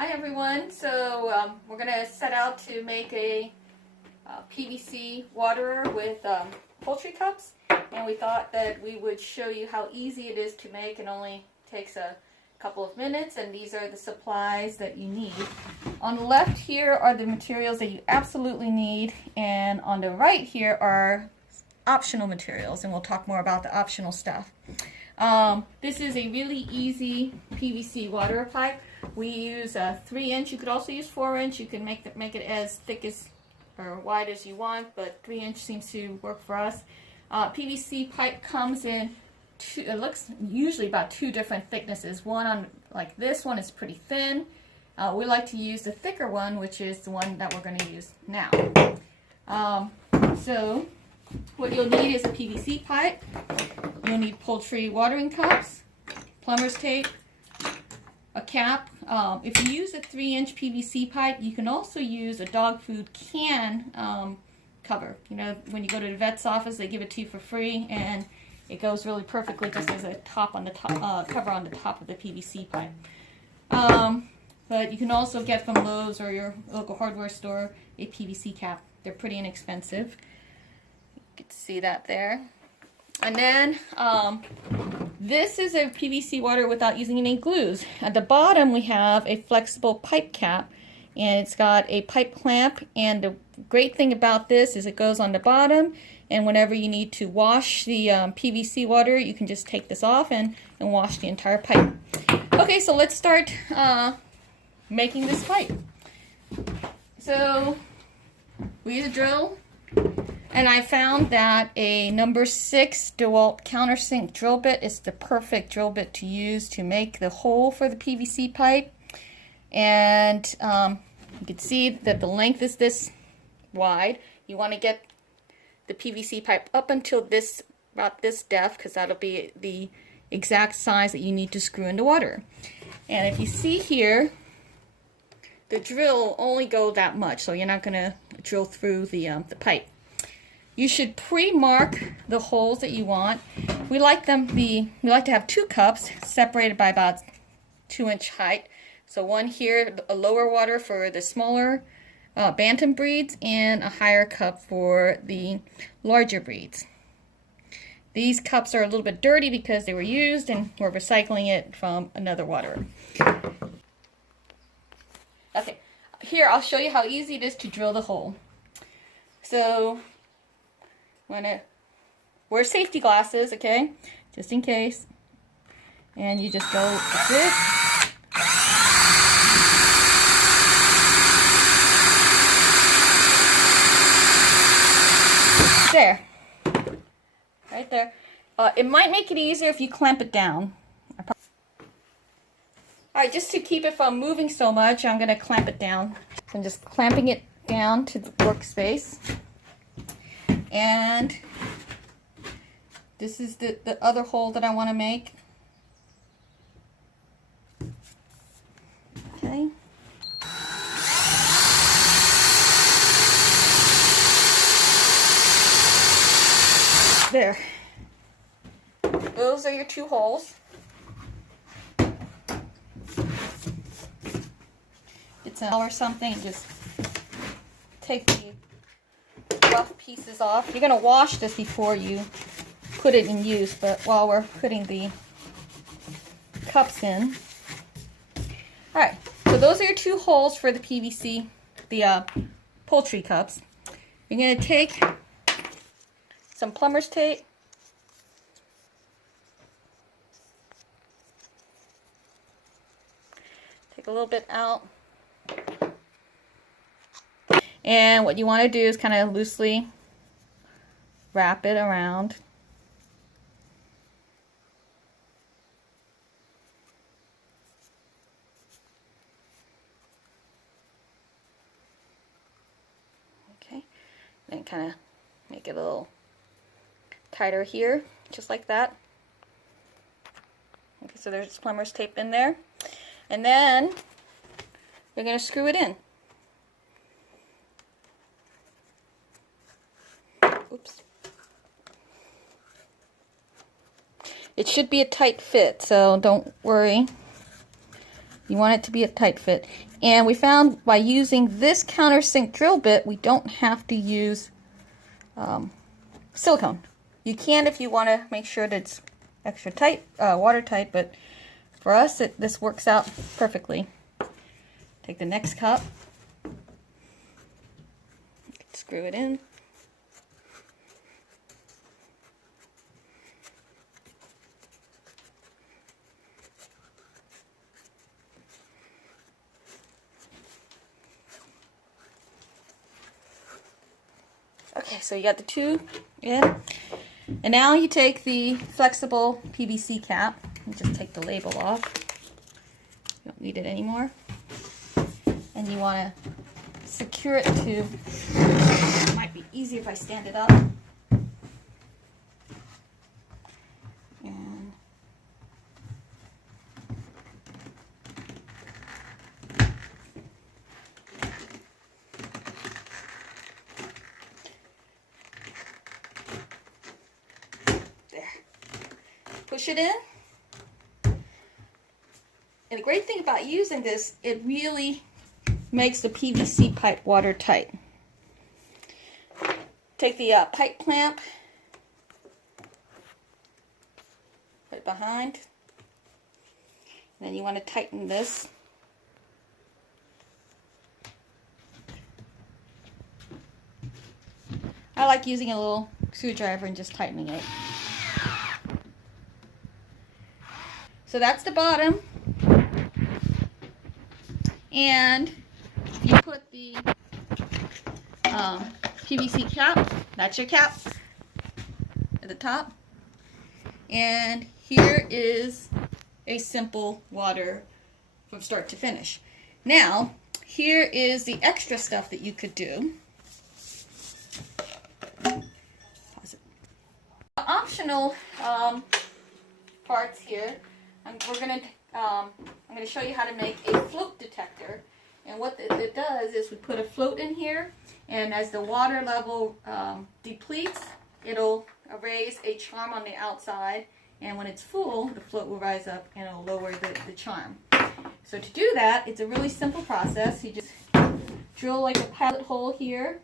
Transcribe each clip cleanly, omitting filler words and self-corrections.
Hi everyone, so we're going to set out to make a PVC waterer with poultry cups, and we thought that we would show you how easy it is to make. It only takes a couple of minutes, and these are the supplies that you need. On the left here are the materials that you absolutely need, and on the right here are optional materials, and we'll talk more about the optional stuff. This is a really easy PVC water pipe. We use a 3-inch. You could also use 4-inch. You can make it as thick as or wide as you want, but 3-inch seems to work for us. PVC pipe comes in two, it looks usually about 2 different thicknesses. One on like this one is pretty thin. We like to use the thicker one, which is the one that we're going to use now. So what you'll need is a PVC pipe. You'll need poultry watering cups, plumber's tape, a cap. If you use a 3-inch PVC pipe, you can also use a dog food can cover. You know, when you go to the vet's office, they give it to you for free, and it goes really perfectly just as a top on the top, cover on the top of the PVC pipe. But you can also get from Lowe's or your local hardware store a PVC cap. They're pretty inexpensive. You can see that there. And then this is a PVC water without using any glues. At the bottom we have a flexible pipe cap, and it's got a pipe clamp, and the great thing about this is it goes on the bottom, and whenever you need to wash the PVC water, you can just take this off and wash the entire pipe. Okay, so let's start making this pipe. So we use a drill. And I found that a number 6 DeWalt countersink drill bit is the perfect drill bit to use to make the hole for the PVC pipe. And you can see that the length is this wide. You want to get the PVC pipe up until this, about this depth, because that'll be the exact size that you need to screw into water. And if you see here, the drill will only go that much, so you're not going to drill through the pipe. You should pre-mark the holes that you want. We like to have 2 cups separated by about 2-inch height. So one here, a lower water for the smaller bantam breeds, and a higher cup for the larger breeds. These cups are a little bit dirty because they were used and we're recycling it from another waterer. Okay, here I'll show you how easy it is to drill the hole. So I'm going to wear safety glasses, okay, just in case. And you just go like this. There. Right there. It might make it easier if you clamp it down. Alright, just to keep it from moving so much, I'm going to clamp it down. So I'm just clamping it down to the workspace. And this is the other hole that I want to make. Okay. There. Those are your 2 holes. It's or something, just take the rough pieces off. You're going to wash this before you put it in use, but while we're putting the cups in. Alright, so those are your 2 holes for the PVC, the poultry cups. You're going to take some plumber's tape. Take a little bit out. And what you want to do is kind of loosely wrap it around. Okay, then kind of make it a little tighter here, just like that. Okay, so there's plumber's tape in there. And then we're going to screw it in. Oops. It should be a tight fit, so don't worry. You want it to be a tight fit. And we found by using this countersink drill bit, we don't have to use silicone. You can if you want to make sure that it's extra tight, watertight, but for us, this works out perfectly. Take the next cup, screw it in. Okay, so you got the two in. And now you take the flexible PVC cap and just take the label off. You don't need it anymore. And you want to secure it to, it might be easier if I stand it up. And there. Push it in. And the great thing about using this, it really makes the PVC pipe watertight. Take the pipe clamp, put it behind, and then you want to tighten this. I like using a little screwdriver and just tightening it. So that's the bottom. And you put the PVC cap, that's your cap, at the top. And here is a simple water from start to finish. Now, here is the extra stuff that you could do. Pause it. The optional parts here, I'm going to show you how to make a float detector. And what it does is we put a float in here, and as the water level depletes, it'll raise a charm on the outside, and when it's full, the float will rise up and it'll lower the charm. So to do that, it's a really simple process. You just drill like a pilot hole here.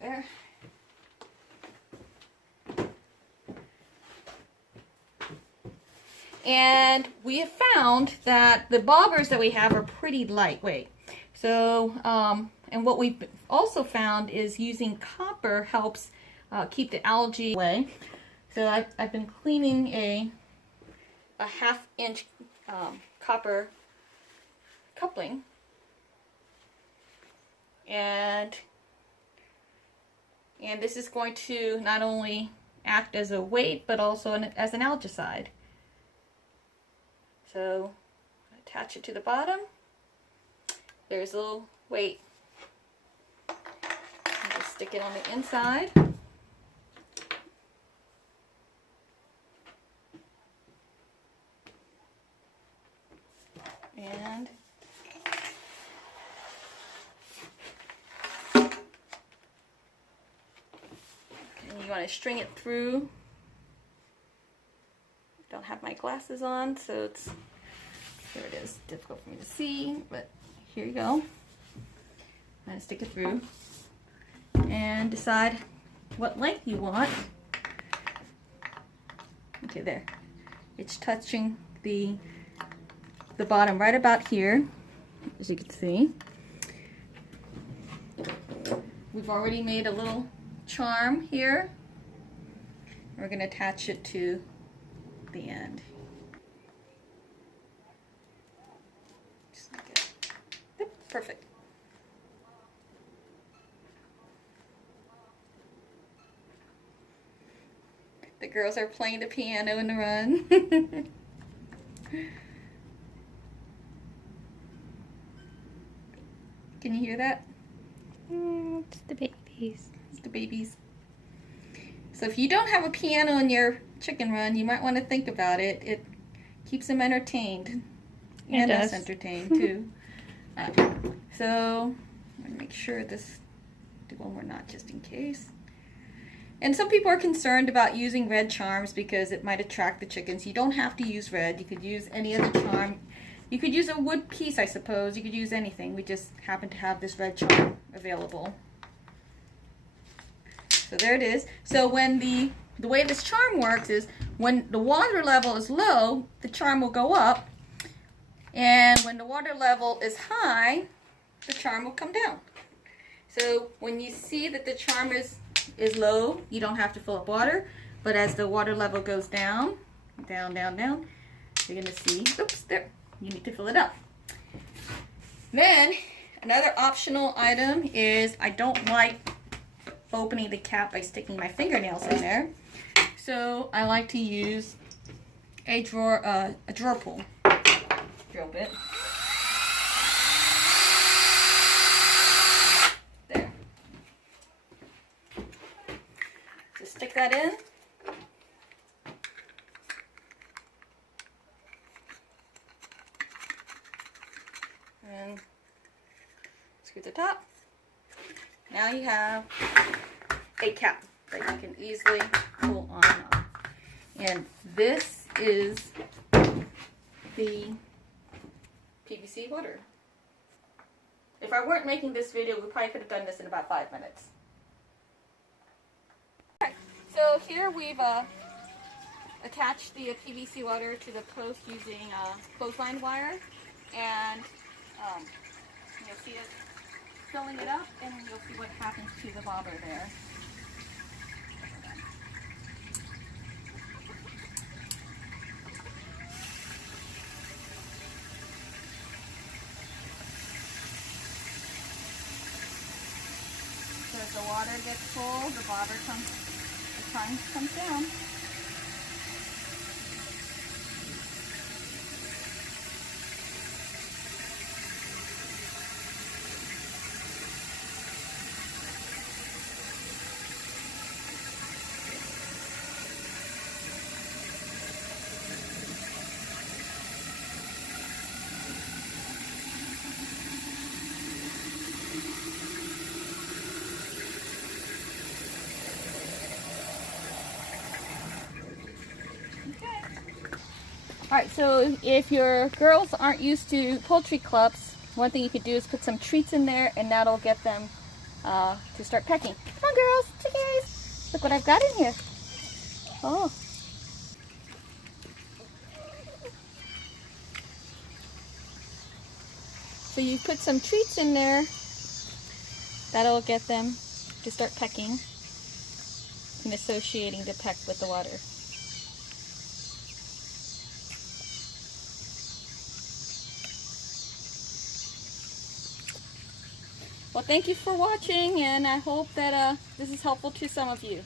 There. And we have found that the bobbers that we have are pretty lightweight. So, and what we've also found is using copper helps keep the algae away. So I've been cleaning a 1/2 inch copper coupling, and this is going to not only act as a weight but also as an algicide. So attach it to the bottom. There's a little weight. Just stick it on the inside. And you want to string it through. Don't have my glasses on, so it's, here it is, difficult for me to see, but here you go. I'm going to stick it through and decide what length you want. Okay, there. It's touching the bottom right about here, as you can see. We've already made a little charm here. We're going to attach it to the end. Just like it. Yep, perfect. The girls are playing the piano in the run. Can you hear that? It's the babies. It's the babies. So if you don't have a piano in your chicken run, you might want to think about it. It keeps them entertained. And us entertained too. So I'm going to make sure this, do one more knot just in case. And some people are concerned about using red charms because it might attract the chickens. You don't have to use red. You could use any other charm. You could use a wood piece, I suppose. You could use anything. We just happen to have this red charm available. So there it is. So when the way this charm works is when the water level is low, the charm will go up. And when the water level is high, the charm will come down. So when you see that the charm is low, you don't have to fill up water. But as the water level goes down, down, down, down, you're going to see, oops, there, you need to fill it up. Then another optional item is I don't like opening the cap by sticking my fingernails in there. So I like to use a drawer pull. Drill bit. There. Just stick that in. And screw the top. Now you have a cap that you can easily pull on and off. And this is the PVC water. If I weren't making this video, we probably could have done this in about 5 minutes. Okay, so here we've attached the PVC water to the post using clothesline wire, and you'll see it filling it up, and you'll see what happens to the bobber there. So as the water gets full, the bobber comes down. Alright, so if your girls aren't used to poultry clubs, one thing you could do is put some treats in there, and that'll get them to start pecking. Come on, girls, chickens! Look what I've got in here. Oh. So you put some treats in there, that'll get them to start pecking and associating the peck with the water. Well, thank you for watching, and I hope that this is helpful to some of you.